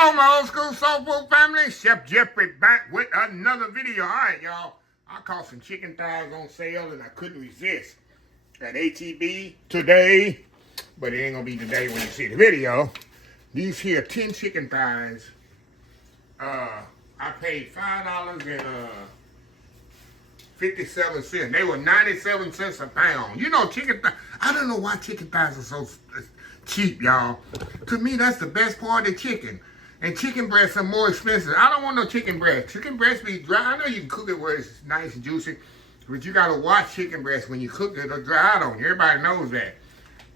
Hello, my old school soul food family. Chef Jeffrey back with another video. All right, y'all. I caught some chicken thighs on sale and I couldn't resist at HEB today. But it ain't gonna be today when you see the video. These here 10 chicken thighs. I paid $5.57. They were 97 cents a pound. You know, chicken thighs. I don't know why chicken thighs are so cheap, y'all. To me, that's the best part of chicken. And chicken breasts are more expensive. I don't want no chicken breast. Chicken breast be dry. I know you can cook it where it's nice and juicy, but you gotta watch chicken breast when you cook it. It'll dry out on you. Everybody knows that.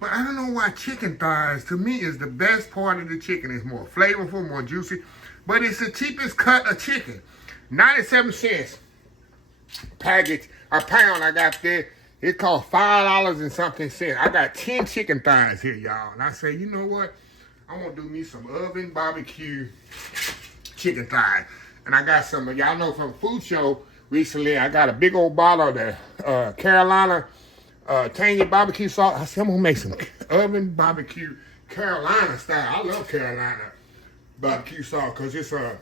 But I don't know why chicken thighs, to me, is the best part of the chicken. It's more flavorful, more juicy, but it's the cheapest cut of chicken. 97 cents package, a pound I got there. It cost $5 and something cents. I got 10 chicken thighs here, y'all. And I say, you know what? I'm gonna do me some oven barbecue chicken thighs. And I got some, y'all know from Food Show recently, I got a big old bottle of the Carolina tangy barbecue sauce. I said, I'm gonna make some oven barbecue Carolina style. I love Carolina barbecue sauce because it's a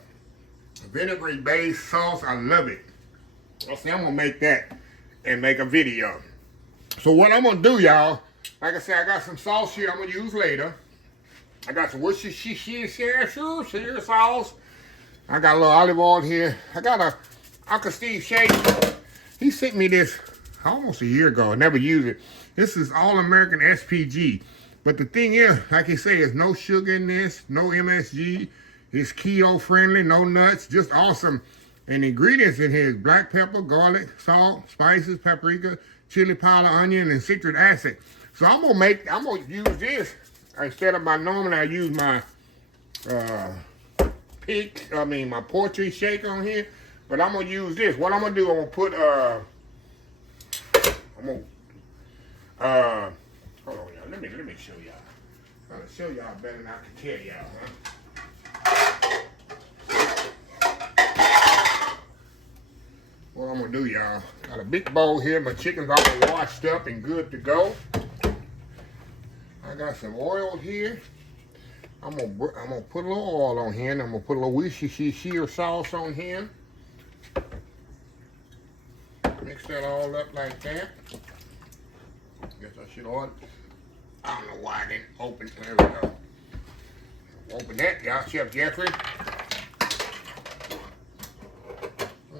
vinegary based sauce. I love it. I said, I'm gonna make that and make a video. So what I'm gonna do, y'all, like I said, I got some sauce here I'm gonna use later. I got some worcestershire sauce. I got a little olive oil here. I got a Uncle Steve Shake. He sent me this almost a year ago. I never used it. This is All American SPG. But the thing is, like he said, there's no sugar in this, no MSG. It's keto friendly, no nuts, just awesome. And the ingredients in here is black pepper, garlic, salt, spices, paprika, chili powder, onion, and citric acid. So I'm gonna use this instead of normally I use my my poultry shake on here, but I'm gonna use this. What I'm gonna do, I'm gonna put hold on, y'all. Let me show y'all. I'm gonna show y'all better than I can tell y'all, huh? What I'm gonna do, y'all, got a big bowl here. My chicken's all washed up and good to go. I got some oil here. I'm gonna put a little oil on here, and I'm gonna put a little worcestershire sauce on here. Mix that all up like that. Guess I should order. I don't know why I didn't open. There we go. Open that, y'all. Chef Jeffrey.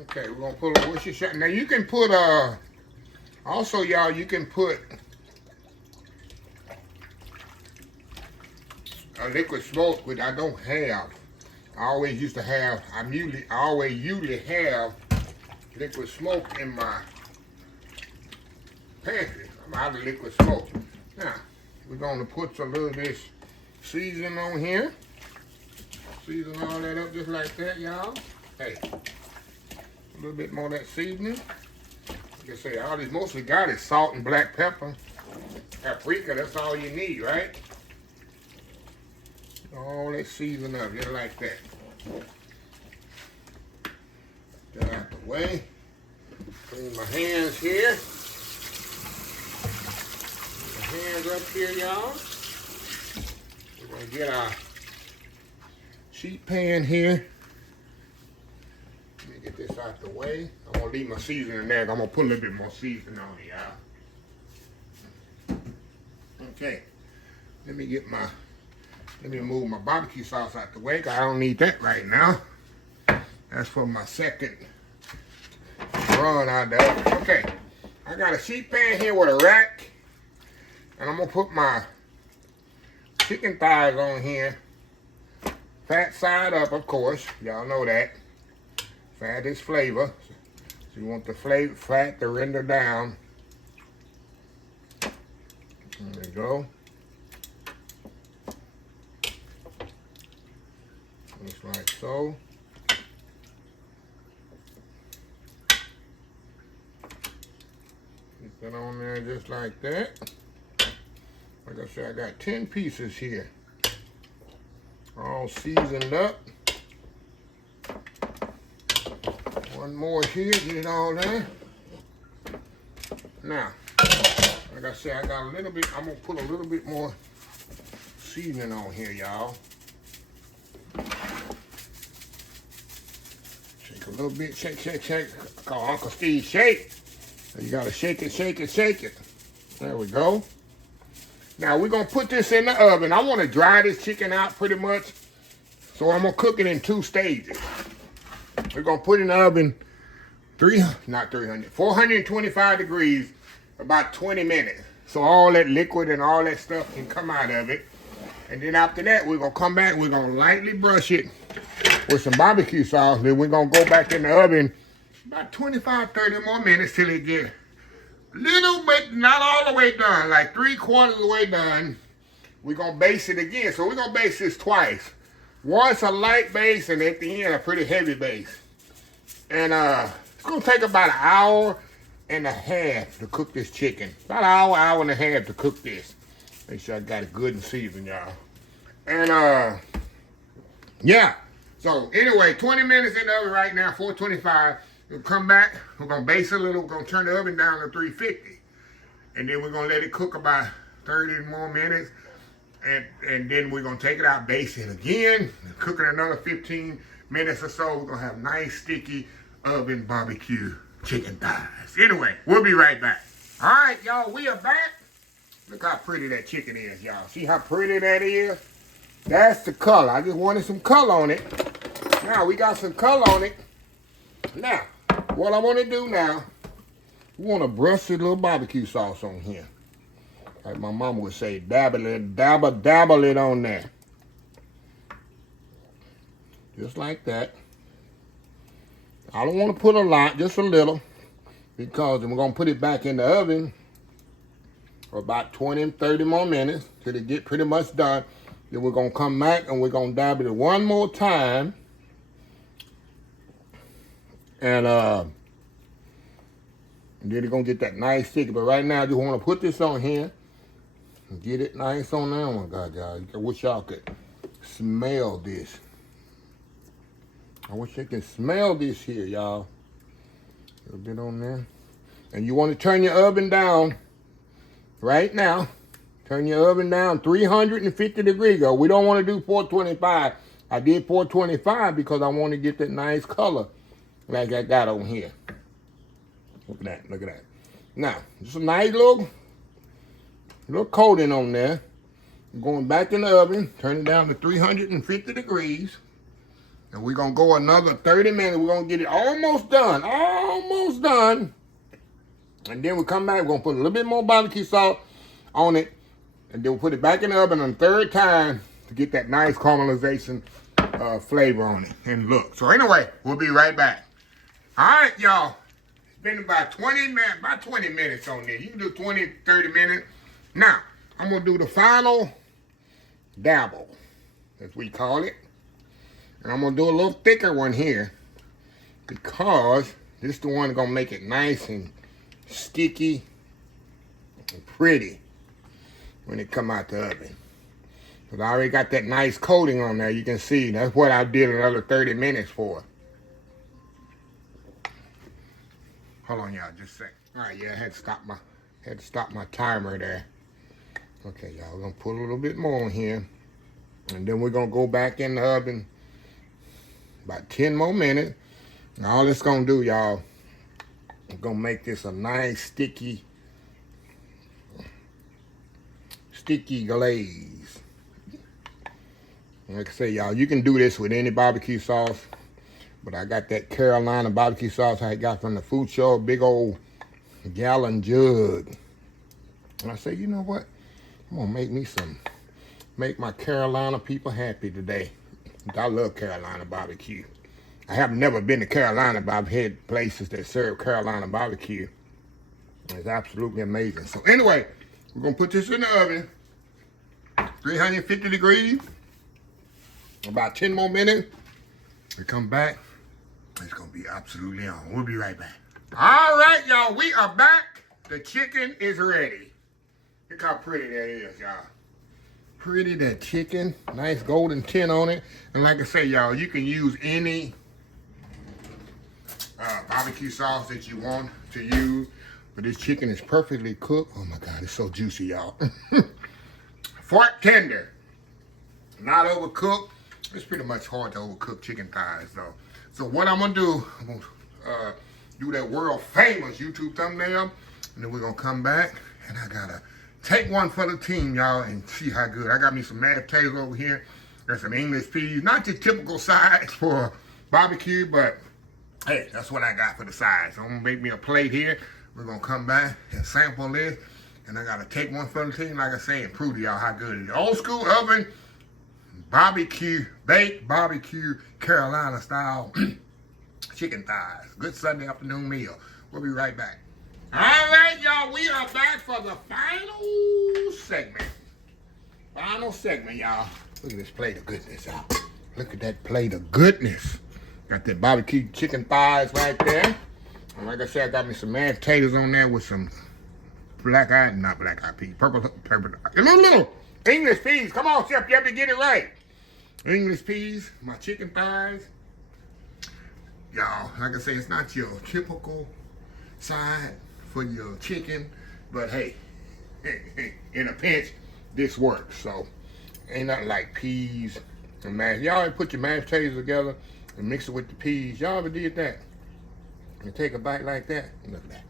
Okay, we're gonna put a little Worcestershire. Now you can put also, y'all, you can put a liquid smoke, which I don't have. I always used to have. I always usually have liquid smoke in my pantry. I'm out of liquid smoke. Now we're gonna put a little bit seasoning on here. Season all that up just like that, y'all. Hey. A little bit more of that seasoning. Like I say, all these mostly got is salt and black pepper. Paprika, that's all you need, right? All that seasoning up, just like that. Get out the way. Clean my hands here. My hands up here, y'all. We're gonna get our sheet pan here. Get this out the way. I'm gonna leave my seasoning there. I'm gonna put a little bit more seasoning on it, y'all. Okay. Let me move my barbecue sauce out the way, because I don't need that right now. That's for my second run out there. Okay. I got a sheet pan here with a rack. And I'm gonna put my chicken thighs on here. Fat side up, of course. Y'all know that. Fat is flavor, so you want the fat to render down. There we go. Just like so. Put that on there just like that. Like I said, I got 10 pieces here. All seasoned up. One more here, get it all there. Now, like I said, I got a little bit, I'm gonna put a little bit more seasoning on here, y'all. a little bit, shake, shake, shake. I call Uncle Steve shake. You gotta shake it, shake it, shake it. There we go. Now we're gonna put this in the oven. I wanna dry this chicken out pretty much. So I'm gonna cook it in 2 stages. We're gonna put it in the oven 425 degrees, about 20 minutes. So all that liquid and all that stuff can come out of it. And then after that, we're gonna come back, we're gonna lightly brush it with some barbecue sauce. Then we're gonna go back in the oven about 25, 30 more minutes till it gets a little bit, not all the way done, like 3/4 of the way done. We're gonna baste it again. So we're gonna baste this twice. Once a light base and at the end a pretty heavy base. And it's gonna take about an hour and a half to cook this chicken. About an hour, hour and a half to cook this. Make sure I got it good and seasoned, y'all. And yeah. So anyway, 20 minutes in the oven right now, 425. We'll come back, we're gonna baste a little, we're gonna turn the oven down to 350. And then we're gonna let it cook about 30 more minutes. And then we're gonna take it out, baste it again, and cook it another 15 minutes or so. We're gonna have nice, sticky oven barbecue chicken thighs. Anyway, we'll be right back. All right, y'all, we are back. Look how pretty that chicken is, y'all. See how pretty that is? That's the color. I just wanted some color on it. Now, we got some color on it. Now, what I want to do now, we want to brush a little barbecue sauce on here. Like my mama would say, dabble it, dabble it on there. Just like that. I don't want to put a lot, just a little, because we're going to put it back in the oven for about 20 and 30 more minutes till it get pretty much done. Then we're going to come back and we're going to dabble it one more time. And then it's going to get that nice sticky. But right now, I just want to put this on here. Get it nice on there. Oh my God, y'all. I wish y'all could smell this. I wish you could smell this here, y'all. A little bit on there. And you want to turn your oven down right now. Turn your oven down 350 degrees, though. We don't want to do 425. I did 425 because I want to get that nice color like I got on here. Look at that, look at that. Now, just a nice little coating on there. Going back in the oven, turn it down to 350 degrees. And we're going to go another 30 minutes. We're going to get it almost done. Almost done. And then we come back. We're going to put a little bit more barbecue sauce on it. And then we'll put it back in the oven a third time to get that nice caramelization flavor on it and look. So anyway, we'll be right back. All right, y'all. It's been about 20 minutes on there. You can do 20, 30 minutes. Now, I'm going to do the final dabble, as we call it. And I'm going to do a little thicker one here because this is the one that's going to make it nice and sticky and pretty when it come out the oven. Because I already got that nice coating on there. You can see that's what I did another 30 minutes for. Hold on, y'all, just a sec. All right, yeah, I had to stop my timer there. Okay, y'all, we're going to put a little bit more on here. And then we're going to go back in the oven about 10 more minutes. And all it's going to do, y'all, is going to make this a nice, sticky glaze. Like I say, y'all, you can do this with any barbecue sauce. But I got that Carolina barbecue sauce I got from the food show, big old gallon jug. And I say, you know what? I'm gonna make my Carolina people happy today. I love Carolina barbecue. I have never been to Carolina, but I've had places that serve Carolina barbecue. It's absolutely amazing. So anyway, we're gonna put this in the oven, 350 degrees, about 10 more minutes. We come back, it's gonna be absolutely on. We'll be right back. All right, y'all, we are back. The chicken is ready. Look how pretty that is, y'all. Pretty, that chicken. Nice golden tint on it. And like I say, y'all, you can use any barbecue sauce that you want to use. But this chicken is perfectly cooked. Oh my God, it's so juicy, y'all. Fork tender. Not overcooked. It's pretty much hard to overcook chicken thighs, though. So what I'm gonna do, I'm gonna do that world famous YouTube thumbnail, and then we're gonna come back, and I gotta take one for the team, y'all, and see how good. I got me some mashed potatoes over here. There's some English peas, not the typical size for barbecue, but hey, that's what I got for the size. So I'm gonna make me a plate here. We're gonna come back and sample this, and I gotta take one for the team, like I say, and prove to y'all how good it is. Old school oven barbecue, baked barbecue, Carolina style chicken thighs. Good Sunday afternoon meal. We'll be right back. All right, y'all, we are back for the final segment. Final segment, y'all. Look at this plate of goodness, y'all. Look at that plate of goodness. Got that barbecue chicken thighs right there. And like I said, I got me some mashed potatoes on there with some not black eyed peas, purple, little English peas. Come on, Chef, you have to get it right. English peas, my chicken thighs. Y'all, like I say, it's not your typical side for your chicken, but hey, in a pinch, this works. So, ain't nothing like peas and mashed. Y'all ever put your mashed potatoes together and mix it with the peas? Y'all ever did that? And take a bite like that? Look at that.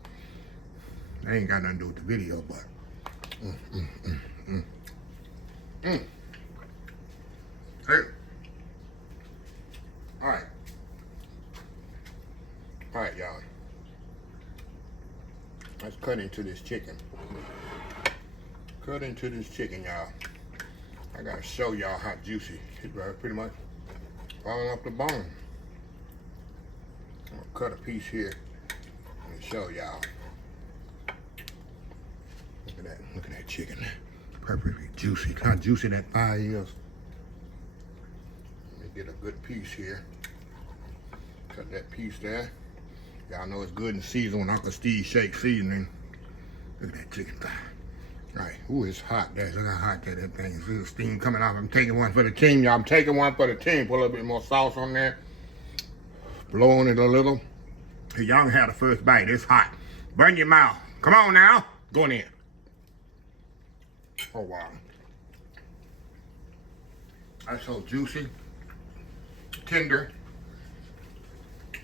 That ain't got nothing to do with the video, but Hey. All right, y'all. Let's cut into this chicken. Cut into this chicken, y'all. I gotta show y'all how juicy it's pretty much falling off the bone. I'm gonna cut a piece here and show y'all. Look at that chicken. Perfectly juicy. Look how juicy that thigh is. Let me get a good piece here. Cut that piece there. Y'all know it's good and seasoned when Uncle Steve Shake seasoning. Look at that chicken thigh. All right. Ooh, it's hot there. Look how hot that thing is. There's steam coming off. I'm taking one for the team, y'all. I'm taking one for the team. Put a little bit more sauce on there. Blow on it a little. Hey, y'all can have the first bite. It's hot. Burn your mouth. Come on now. Go in there. Oh, wow. That's so juicy. Tender.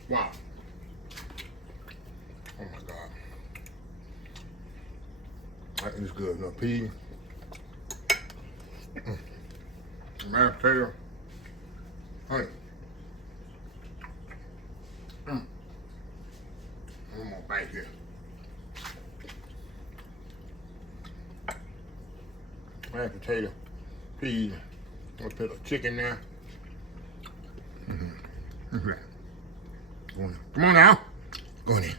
Wow. Oh my God. That is good. No pea. Mashed potato. Hey. One more bite here. Mashed potato, peas, a little bit of chicken there. Look at that. Go in. Come on now. Go in there.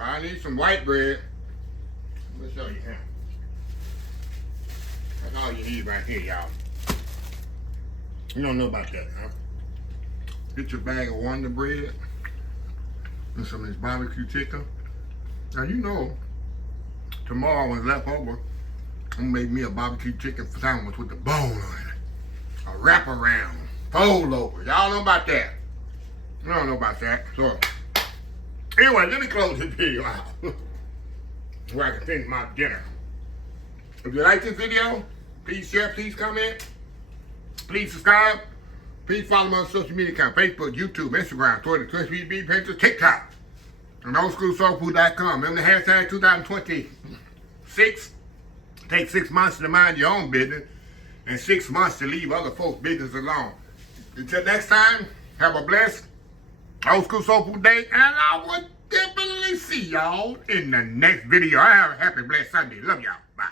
I need some white bread. Let me show you how. That's all you need right here, y'all. You don't know about that, huh? Get your bag of Wonder Bread and some of this barbecue chicken. Now you know, tomorrow when it's left over, I'm gonna make me a barbecue chicken sandwich with the bone on it. A wraparound, fold over. Y'all know about that? You don't know about that. So, anyway, let me close this video out where I can finish my dinner. If you like this video, please share, please comment, please subscribe. Please follow me on social media account, Facebook, YouTube, Instagram, Twitter, Twitch, BLVD, Pinterest, TikTok, and oldschoolsoulfood.com. Remember the hashtag 2026. Take 6 months to mind your own business and 6 months to leave other folks' business alone. Until next time, have a blessed Old School Soul Food Day, and I will definitely see y'all in the next video. I have a happy, blessed Sunday. Love y'all. Bye.